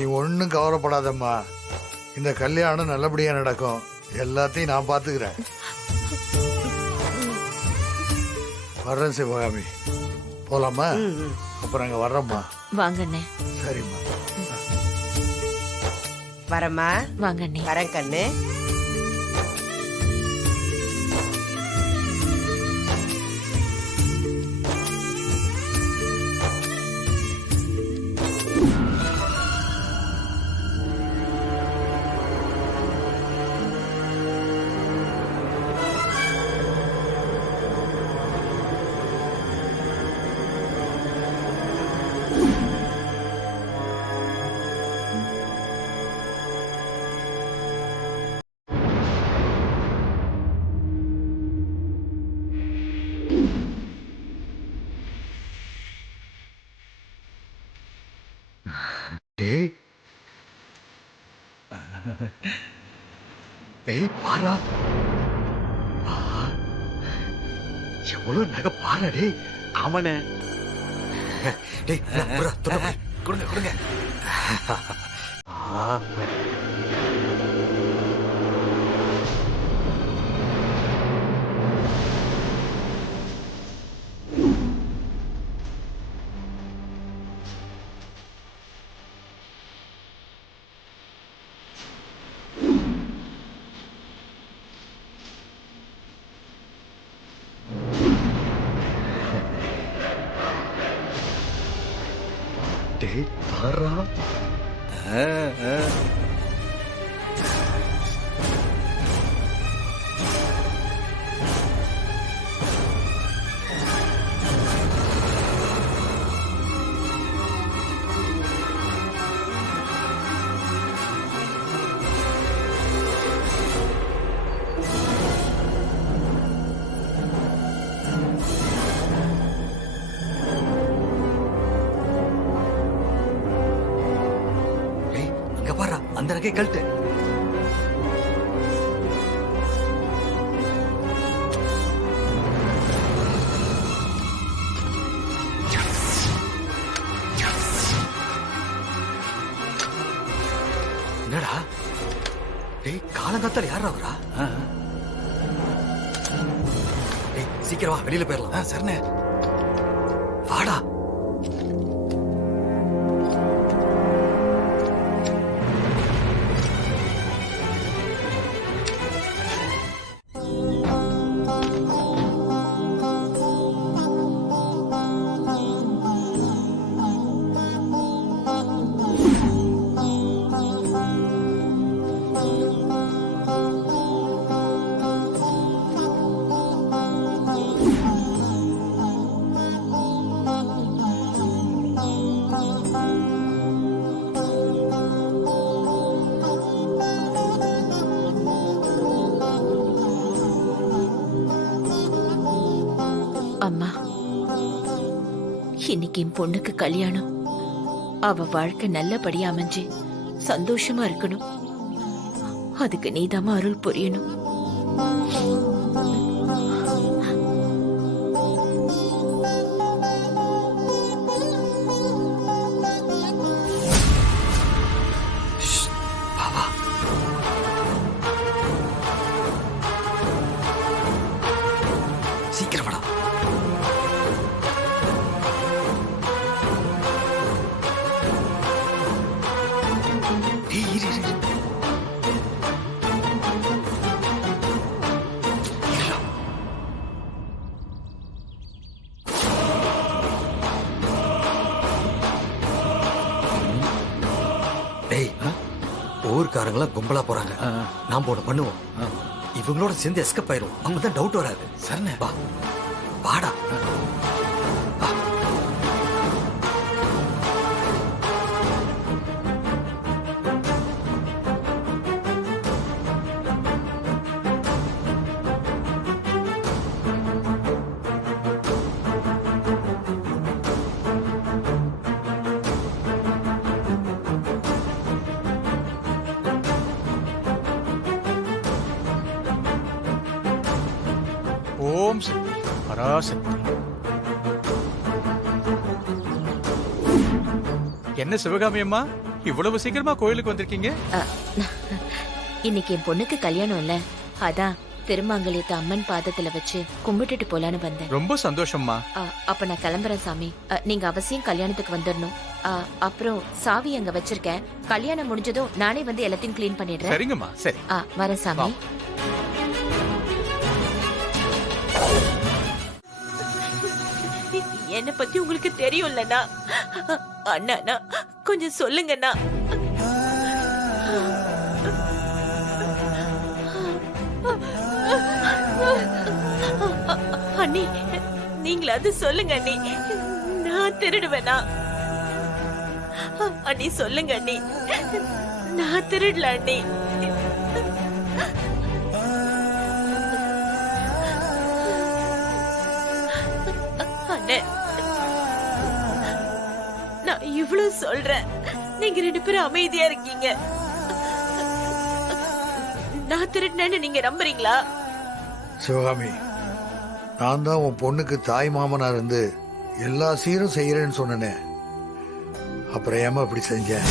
நீ ஒன்றும் கவலைப்படாதம்மா. இந்த கல்யாணம் நல்லபடியா நடக்கும். எல்லாத்தையும் நான் பார்த்துக்கிறேன். வர்றேன் சிவகாமி. போலாமா? அப்புறம் அங்க வர்றோம்மா. வாங்கண்ணே. சரிம்மா. வரமா வாங்கண்ணே. வரேன் கண்ணு. டேய் டேய் பாரா, எவ்வளவு நகை பாரா. டேய் ஆமாண்ணே. டேய் கொடுங்க கொடுங்க. டேய் பாரா. அந்த நகை கழட்டு. என்னடா டேய், காலங்காத்தால யாரா அவரா? டேய் சீக்கிரமா வெளியில போயிடலாம். சரிண்ணே. வாடா. அம்மா, இன்னைக்கு என் பொண்ணுக்கு கல்யாணம். அவ வாழ்க்கை நல்லபடியா அமைஞ்சு சந்தோஷமா இருக்கணும். அதுக்கு நீதாம்மா அருள் புரியணும். சீக்கிரம் வாடா. ஊர்க்காரங்களா கும்பலா போறாங்க. நாம ஒண்ணு பண்ணுவோம். இவங்களோட சேர்ந்து எஸ்கேப் ஆயிரும். அப்பதான் டவுட் வராது. சரிண்ணே. வா வாடா. ஓம் சக்தி பராசக்தி. என்ன சிவகாமி அம்மா, இவ்வளவு சீக்கிரமா கோயிலுக்கு வந்திருக்கீங்க? அ, இன்னைக்கு என் பொண்ணுக்கு கல்யாணம் இல்ல, அதான் திருமாங்கல்யத்தை அம்மன் பாதத்துல வச்சு கும்பிட்டுட்டு போலான்னு வந்தேன். ரொம்ப சந்தோஷம்மா. அப்ப நான் கிளம்புறேன் சாமி. நீங்க அவசியம் கல்யாணத்துக்கு வந்துடணும். அப்புறம் சாவி அங்க வச்சிருக்கேன். கல்யாணம் முடிஞ்சதும் நானே வந்து எல்லாத்தையும் கிளீன் பண்ணிடுறேன். சரிங்கம்மா, சரி. வரேன் சாமி. என்ன பத்தி உங்களுக்கு தெரியும்லண்ணா. அண்ணா கொஞ்சம் சொல்லுங்கண்ணா. அண்ணி நீங்களாவது சொல்லுங்க அண்ணி, நான் திருடுவேனா? அண்ணி சொல்லுங்க அண்ணி, நான் திருடல அண்ணி. அண்ணே நான் இவ்வளவு சொல்றேன், நீங்க 2 பேரும் அமைதியா இருக்கீங்க. நான் திருடினேன்னு நீங்க நம்புறீங்களா? சிவகாமி, நான் தான் உன் பொண்ணுக்கு தாய் மாமனா இருந்து எல்லா சீரும் செய்யறேன்னு சொன்னேனே, அப்புறம் ஏமா இப்படி செஞ்சேன்?